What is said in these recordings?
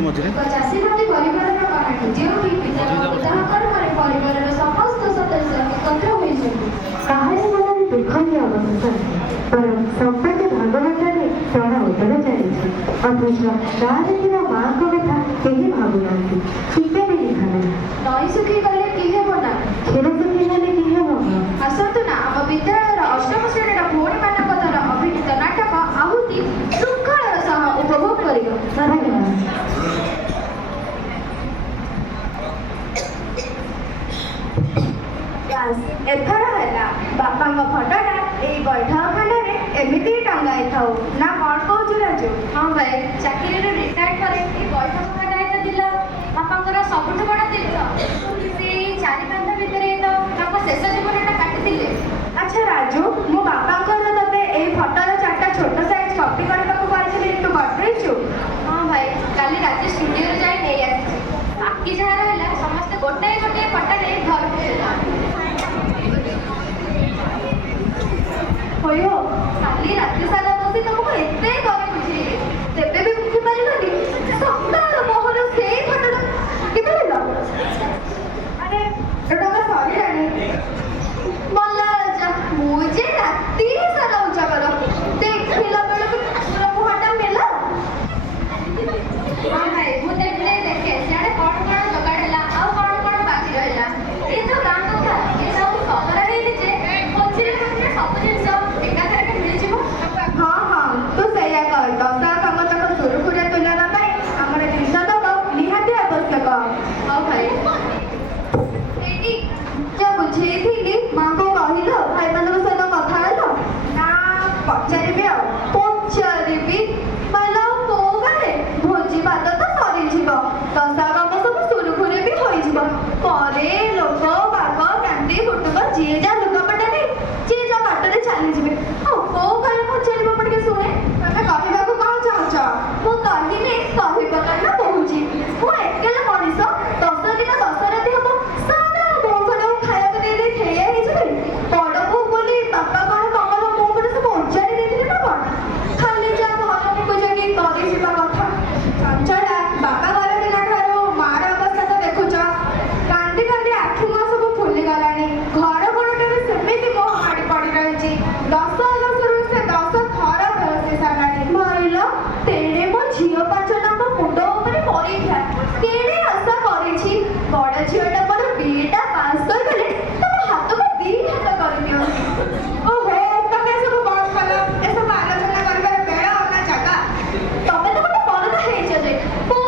मझे चाषी भाटी परिवार कहानी जो परिवार समस्त सदस्य एकत्र कहानी मन दुख ही अवस्था पर संपत्ति भागवत चढ़ा उतर चली अथच गाँव माँ को कथा कहीं भावुना टीके भी लिखा नहीं नई सुखी गले कि हे ना क्षीर सुखी गले कि हे आसतु ना आम विद्यालय अष्टम श्रेणी भौणी मान द्वारा अभिनीत नाटक आहुति श्रृंखलार सह उपभोग कर धन्यवाद। एथर है बापा फटोटा यही बैठक खंडे एमती टंगाई था ना कौन कौन राजू हाँ भाई चाकरी रिटायर्ड पर बैठक खंडा दिल बापा सबुठ बड़ा दिल से चारि पांच भितर शेष जीवन काटि अच्छा राजू मो बापा ते फटोर चार्टा छोट साइज कपी करने तू कटु हाँ भाई काली रात स्टूडियो जाए नहीं आसी बाकी जहाँ रहा समस्ते गोटे गोटे पटारे घर काली राति सारा बसी तुमको एते करुछि तेबे भी बुझी पारिबनी सप्ताह मोहर से फटड़ा केते लेला अरे एटा सॉरी रानी मल्ला राजा मुझे राति सारा उजागर देखिला बेले पूरा मुहटा मेला हां भाई मु देखले देखे सियाडे कोन कोन जगाडेला आ कोन बाकी रहला ए तो गां कथा ए सब सहर रे जे पछिरे पछिरे सब जिंस हाँ हाँ तू सैया कह दशा कम तक सुरखुरी तुलना आमर जिन दब निहाती आवश्यक हाँ भाई जो बुझे माँ को कहल भाई मान सहित कथा ना पचारि पचारि माला मो गाँव भोजी भात तो सरी दशा कम सब सुरखुरी भी हो लोक बाग कांदी फुटुक जी जा लुगापटा नहीं जी जा बाटर चली कौ घर पचार पड़े शुणे तुम कहवा कौन चाहूच मु कहनी कहना कहूँ मुकेले मनीष 10 दिन 10 राति हम सारा बौखल खाया दे ठेया बड़ बो बोली बापा कौन कमल मो पर सब उजाड़ी देते ना कौन खाली जा घर को जाकि कर कथा चंचला बापा घर दिला ठार मार अवस्था तो देखुच कांदी कांदी आखि मुह सब फुली गला घर बड़टे सेमती मोह माड़ी पड़ रही 10 से 10 थर फेरसी साराणी माइल तेरे मो झील 5 नंबर मुंड उपरे परीक्षा केड़े आशा करिछि बड़ झीलटा पर बीटा पास कर गले तुम हाथ को 2 हाथ कर दियो ओहो तमे सब बात कल ए सब आलोचना करबे बेला ना जगह तमे तो मते मरद हे जे ओ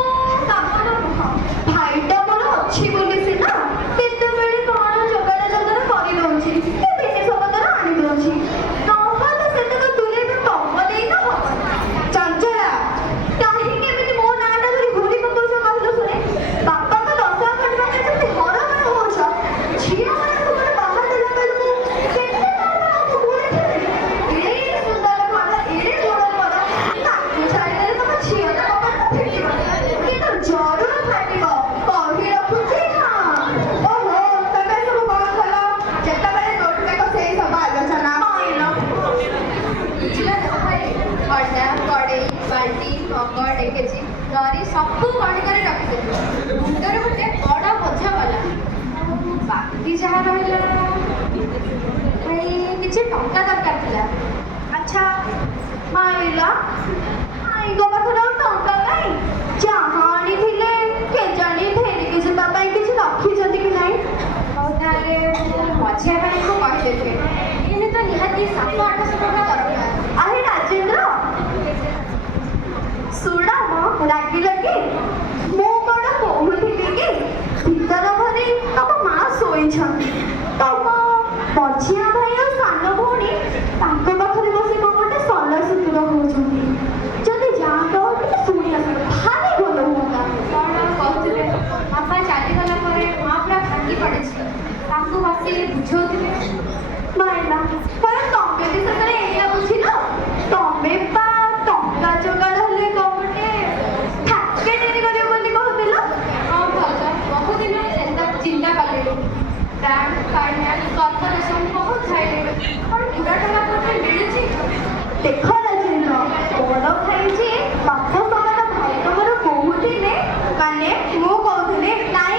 कामन भाईटा मोर अछि बोली सिना केते बेले कोन जगड़ा जगड़ा करि दउछि के बिने सबदर आनि दउछि चंचला कहीं केमिति मो नाटा धरी घूरी पकाउछ कहलो सुने बापा तो दशा खंडा जति हर मन होछ झिया मन को बाहर देला बेलु केते नाटा घूरी थे ए सुंदर भाला एरे जोड़ पर ताकू छाइले तो झिया तो बापा फेटी कि तो जरूर फाटिबो कहि रखुछि हां ओहो तबे सब बात कला जेता बेले जोटके को सेई सब आलोचना माइलो बुझिला भाई अड्डा कड़े बाल्टी मग डेकेची डरी सबू गढ़ी कर रखिदेलु मुंडर गोटे बड़ बोझ गला बाकी जहाँ रहा किसी टंका दरकार था अच्छा माइला आई गो पाखर टंका कहीं जहाँ आनी के जानी फेरिकी जिता किसी रखी कि नहीं मझिया भाई को कहीदेखे ये तो निहाती 700-800 टका दरकार अरे राजेंद्र शुण म रागिल कि मो कौन कहूली कि भीतर घरे तुम माँ शोई तुम मझिया भाई और सान भौणी पाखे बस गोटे सल सुतुर होती जदि जातो शुणी आस भारी भल हुआ कौन कहते बापा चलीगला माँ पूरा भांगी पड़े बस बुझाते माइला पर तमे भी सतरे एया बुझिल तमे पा टंका जोगाड़ हेले कौटे ठाके डेरी करियो बोली कहतिल हां भाजा बहुत दिन चिंता कले बैंक फाइनेंस कॉर्पोरेशन बहुत खाइले और पूरा टका कोते मिलछि देखो राजेंद्र बड़ खाई जे बाप समान भाई तमर बहुत दिने ମୁଁ କହୁଥିଲି ନାଇଁ